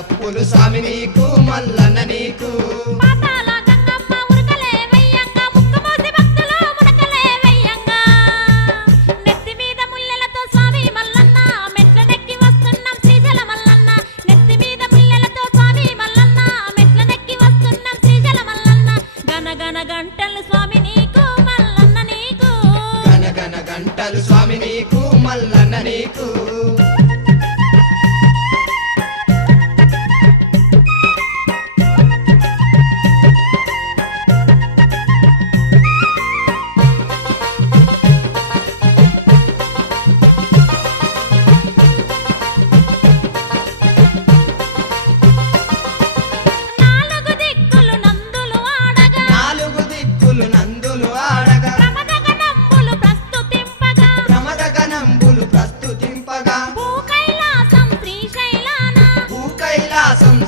డప్పులు స్వామి నీకు మల్లన్న నీకు గంటలు స్వామి నీకు మల్లన్న నీకు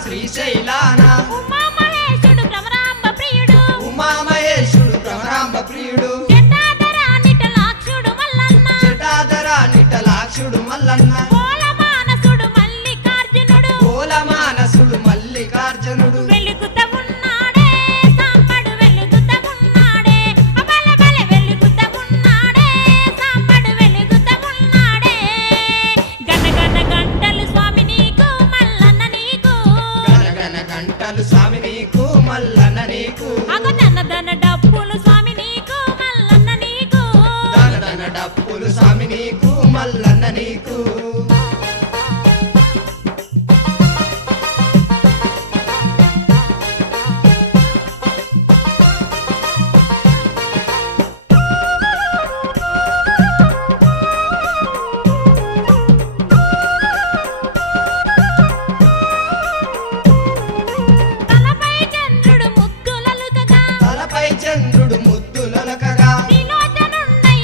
శ్రీశైలాన ఉమామహేశుడు భ్రమరాంబ ప్రియుడు ఉమామహేశుడు భ్రమరాంబ ప్రియుడు జటాధర నిటలాక్షుడు మల్లన్న జటాధర నిటలాక్షుడు మల్లన్న కోలమానసుడు మల్లికార్జునుడు కోలమానసుడు మల్లికార్జునుడు వెలుగుతా ఉన్నాడే సాంబడు వెలుగుతా ఉన్నాడే అబలబల వెలుగుతా ఉన్నాడే సాంబడు వెలుగుతా ఉన్నాడే గనగన గంటలు స్వామి నీకు మల్లన్న నీకు గంటలు స్వామి నీకు మల్లన్న నీకు అగదన డప్పులు స్వామి నీకు మల్లన్న నీకు దన డప్పులు స్వామి నీకు మల్లన్న నీకు చంద్రుడు ముద్దులొలకగా త్రిలోచనుండై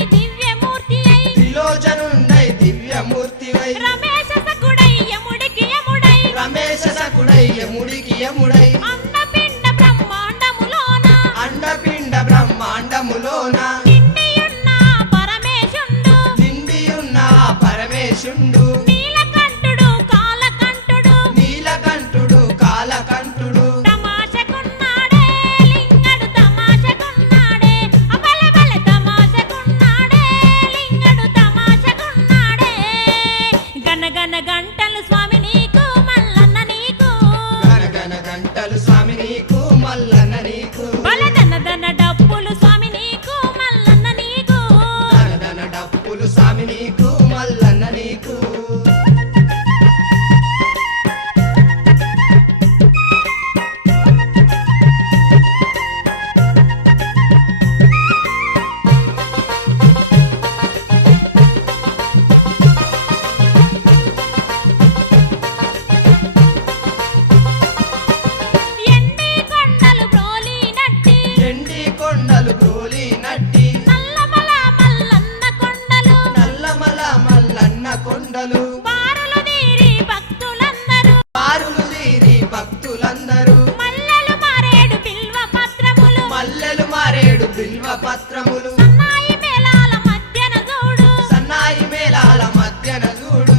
దివ్యమూర్తివై రమేశ సకుడై యముడికి యముడై అండపిండ బ్రహ్మాండములోన నిండియున్న పరమేశుండు నీలకంఠుడు కాలకంఠుడు తమాషకున్నాడే లింగడు తమాషకున్నాడే అబలబల తమాషకున్నాడే లింగడు తమాషకున్నాడే గనగన గంటలు స్వామి నీకు మల్లన్న నీకు గనగన గంటలు స్వామి నీకు మల్లన్న నీకు బలదన డప్పులు స్వామి నీకు మల్లన్న నీకు దన డప్పులు స్వామి నీకు మల్లన్న నీకు ఎండి కొండలు బ్రోలి నట్టి నల్లమల మల్లన్న కొండలు బారులు నీరి భక్తులందరూ మల్లెలు మారేడు బిల్వ పత్రములు సన్నాయి మేళాల మధ్యన చూడు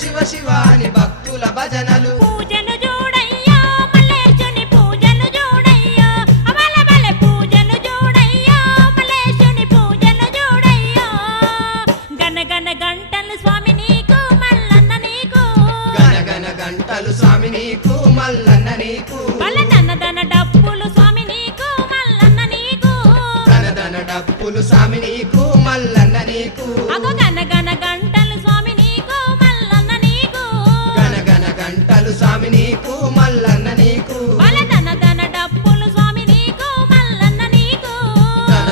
శివ శివ అని భక్తుల భజనలు పూజలు చూడయ్యో మల్లేశుని పూజలు చూడయ్యో అబలబల పూజలు చూడయ్యో మల్లేశుని పూజలు చూడయ్యో గనగన గంటలు స్వామి నీకు మల్లన్న నీకు గనగన గంటలు స్వామి నీకు మల్లన్న నీకు బలదన డప్పులు స్వామి నీకు మల్లన్న నీకు దన డప్పులు స్వామి నీకు మల్లన్న నీకు అగో గనగన గంటలు స్వామి నీకు మల్లన్న నీకు గనగన గంటలు స్వామి నీకు మల్లన్న నీకు బలదన డప్పులు స్వామి నీకు మల్లన్న నీకు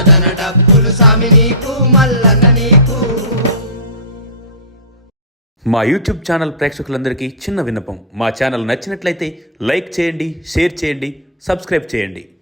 దన డప్పులు స్వామి నీకు మల్లన్న నీకు మా యూట్యూబ్ ఛానల్ ప్రేక్షకులందరికీ చిన్న విన్నపం. మా ఛానల్ నచ్చినట్లయితే లైక్ చేయండి, షేర్ చేయండి, సబ్స్క్రైబ్ చేయండి.